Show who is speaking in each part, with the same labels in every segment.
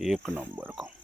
Speaker 1: એક નંબર કહું.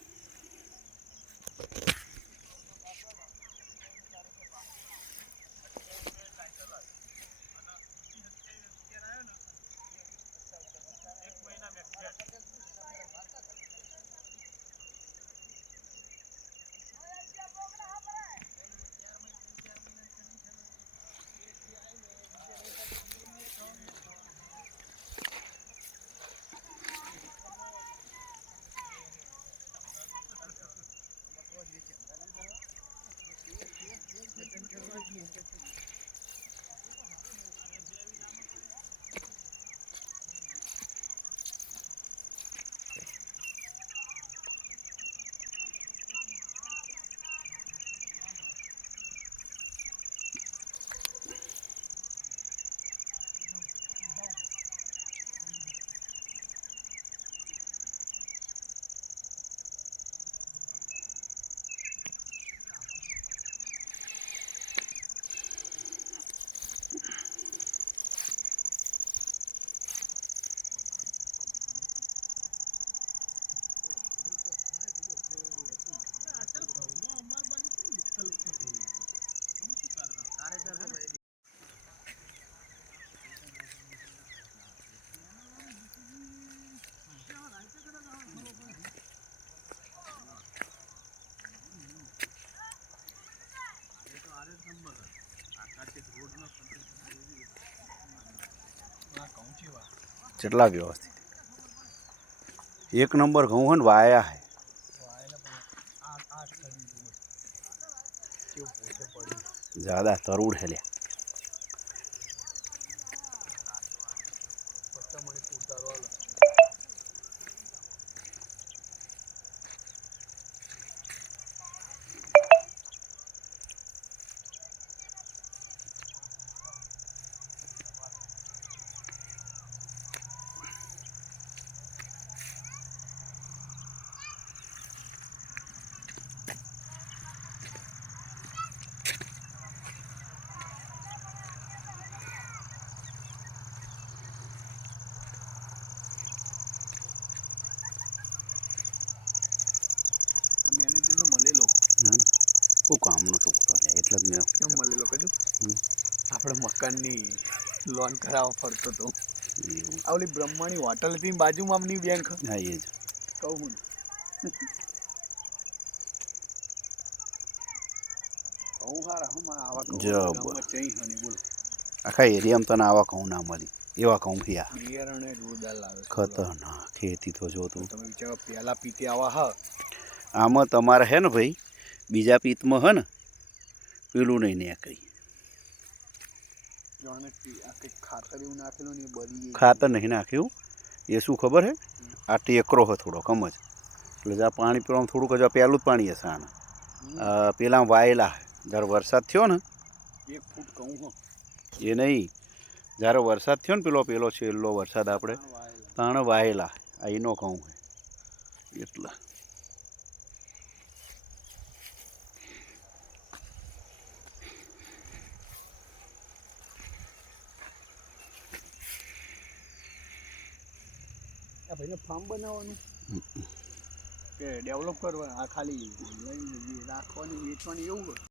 Speaker 1: કેટલા વ્યવસ્થિત. એક નંબર ઘઉં હોય વાયા હે. તરુડ હે લ્યા. બહુ કામનો છોકરો છે એટલે જ મેં
Speaker 2: કેમ મળેલો કીધું? આપણે મકાનની લોન કરાવવા ફરતો હતો આ ઓલી બ્રહ્માની હોટલ હતી બાજુમાં આમની બેંક?
Speaker 1: હા એ જ.
Speaker 2: કહું હું. કહું કહું
Speaker 1: આખા એરિયામાં તને આવા કહું ના મળી. એવા
Speaker 2: લાવે છે.
Speaker 1: ખતરનાક ખેતી તો જો તું.
Speaker 2: તમે વિચારો પેલા પીતે આવા હા.
Speaker 1: આમાં તમારે હે ને ભાઈ બીજા પિત્તમાં હે ને પેલું નહીં નીકળી
Speaker 2: ખાતર
Speaker 1: નહીં નાખ્યું. એ શું ખબર હે? આ ટેકરો હે થોડો કમ જ. એટલે જ્યાં પાણી પીવાનું થોડુંક જ પહેલું જ પાણી હશે આને. પેલા વાયેલા જ્યારે વરસાદ થયો ને
Speaker 2: એક ફૂટ કહું હો.
Speaker 1: એ નહીં. જ્યારે વરસાદ થયો ને પેલો પેલો છેલ્લો વરસાદ આપણે
Speaker 2: તાણ વાયેલા.
Speaker 1: તાણે વાયેલા આ એનો કહું હે. એટલે.
Speaker 2: આ ભાઈને ફાર્મ બનાવવાનું. કે ડેવલપ કરવા આ ખાલી રાખવાની વેચવાની એવું હોય.